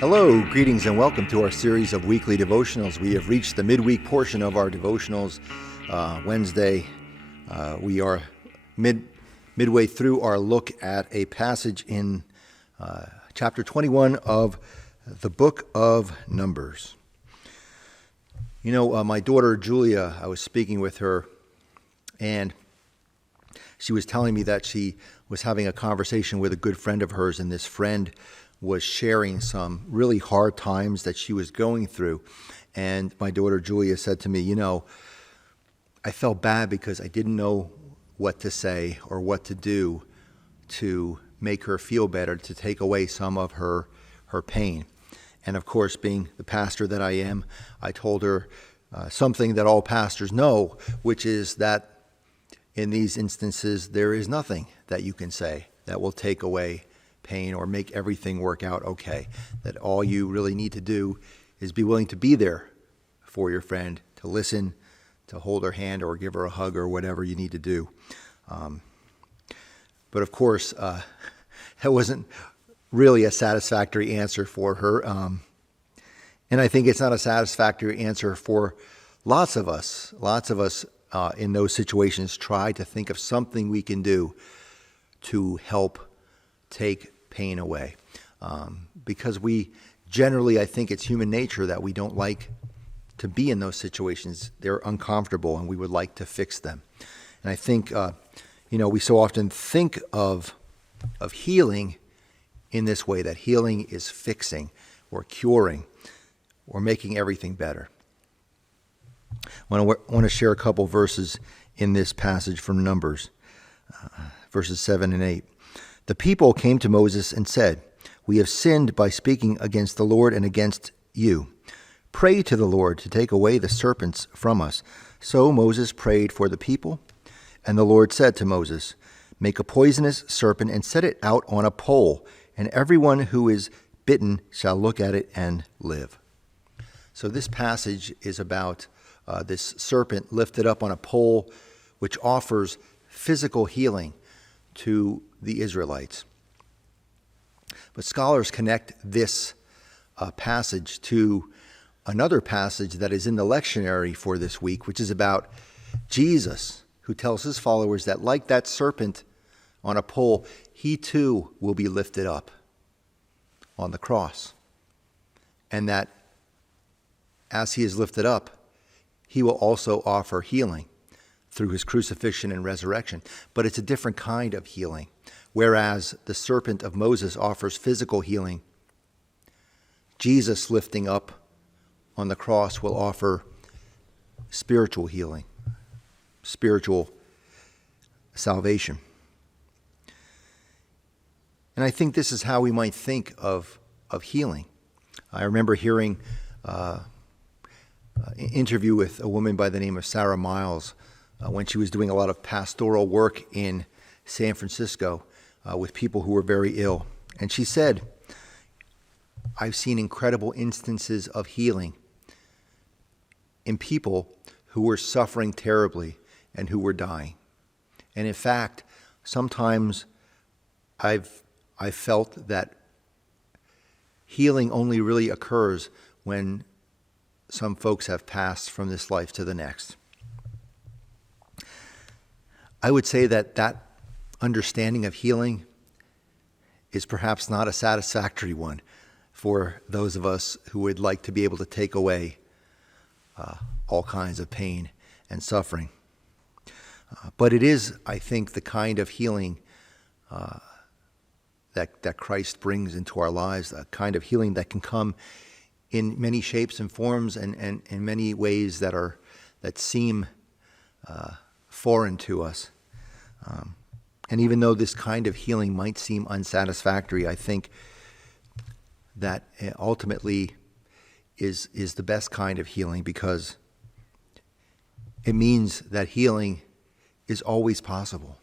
Hello, greetings, and welcome to our series of weekly devotionals. We have reached the midweek portion of our devotionals. Wednesday, we are midway through our look at a passage in chapter 21 of the book of Numbers. You know, my daughter Julia, I was speaking with her, and she was telling me that she was having a conversation with a good friend of hers, and this friend was sharing some really hard times that she was going through. And my daughter Julia said to me, you know, I felt bad because I didn't know what to say or what to do to make her feel better, to take away some of her pain. And of course, being the pastor that I am, I told her something that all pastors know, which is that in these instances, there is nothing that you can say that will take away pain or make everything work out okay. That all you really need to do is be willing to be there for your friend, to listen, to hold her hand or give her a hug or whatever you need to do. But of course, that wasn't really a satisfactory answer for her. And I think it's not a satisfactory answer for lots of us. Lots of us in those situations try to think of something we can do to help take pain away. Because we generally, I think it's human nature that we don't like to be in those situations. They're uncomfortable and we would like to fix them. And I think, we so often think of healing in this way, that healing is fixing or curing or making everything better. I want to share a couple verses in this passage from Numbers, verses 7 and 8. The people came to Moses and said, "We have sinned by speaking against the Lord and against you. Pray to the Lord to take away the serpents from us." So Moses prayed for the people, and the Lord said to Moses, "Make a poisonous serpent and set it out on a pole, and everyone who is bitten shall look at it and live." So this passage is about this serpent lifted up on a pole, which offers physical healing to the Israelites. But scholars connect this passage to another passage that is in the lectionary for this week, which is about Jesus, who tells his followers that like that serpent on a pole, he too will be lifted up on the cross. And that as he is lifted up, he will also offer healing through his crucifixion and resurrection. But it's a different kind of healing. Whereas the serpent of Moses offers physical healing, Jesus lifting up on the cross will offer spiritual healing, spiritual salvation. And I think this is how we might think of healing. I remember hearing an interview with a woman by the name of Sarah Miles when she was doing a lot of pastoral work in San Francisco with people who were very ill. And she said, "I've seen incredible instances of healing in people who were suffering terribly and who were dying. And in fact, sometimes I've felt that healing only really occurs when some folks have passed from this life to the next." I would say that understanding of healing is perhaps not a satisfactory one for those of us who would like to be able to take away all kinds of pain and suffering. But it is, I think, the kind of healing that Christ brings into our lives, a kind of healing that can come in many shapes and forms and in many ways that seem foreign to us. And even though this kind of healing might seem unsatisfactory, I think that ultimately is the best kind of healing, because it means that healing is always possible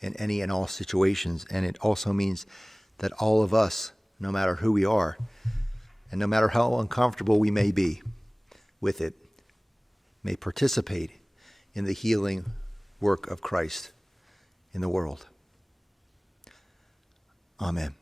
in any and all situations. And it also means that all of us, no matter who we are, and no matter how uncomfortable we may be with it, may participate in the healing work of Christ in the world. Amen.